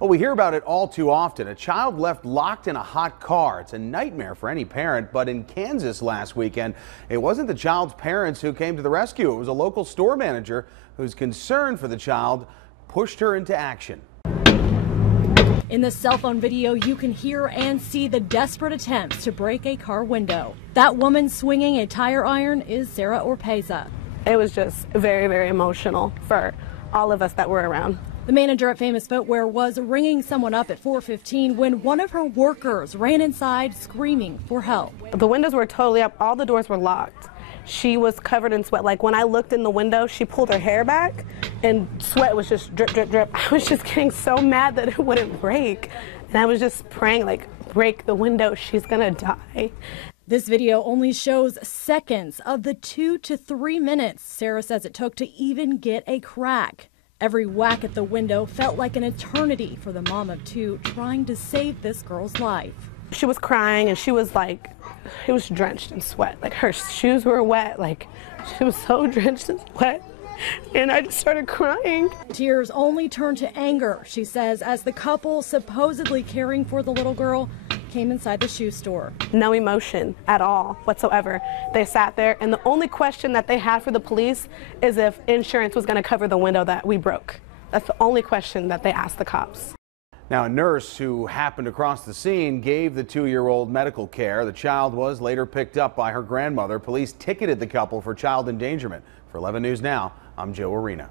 Well, we hear about it all too often. A child left locked in a hot car. It's a nightmare for any parent, but in Kansas last weekend, it wasn't the child's parents who came to the rescue. It was a local store manager whose concern for the child pushed her into action. In the cell phone video, you can hear and see the desperate attempts to break a car window. That woman swinging a tire iron is Sarah Orpeza. It was just very, very emotional for all of us that were around. The manager at Famous Footwear was ringing someone up at 4:15 when one of her workers ran inside screaming for help. The windows were totally up. All the doors were locked. She was covered in sweat. Like when I looked in the window, she pulled her hair back and sweat was just drip, drip, drip. I was just getting so mad that it wouldn't break. And I was just praying, like, break the window. She's gonna die. This video only shows seconds of the 2 to 3 minutes Sarah says it took to even get a crack. Every whack at the window felt like an eternity for the mom of two trying to save this girl's life. She was crying and she was like, she was drenched in sweat. Like her shoes were wet. Like she was so drenched in sweat. And I just started crying. Tears only turned to anger, she says, as the couple supposedly caring for the little girl came inside the shoe store. No emotion at all whatsoever. They sat there and the only question that they had for the police is if insurance was going to cover the window that we broke. That's the only question that they asked the cops. Now, a nurse who happened across the scene gave the 2-year-old medical care. The child was later picked up by her grandmother. Police ticketed the couple for child endangerment. For 11 News Now, I'm Joe Arena.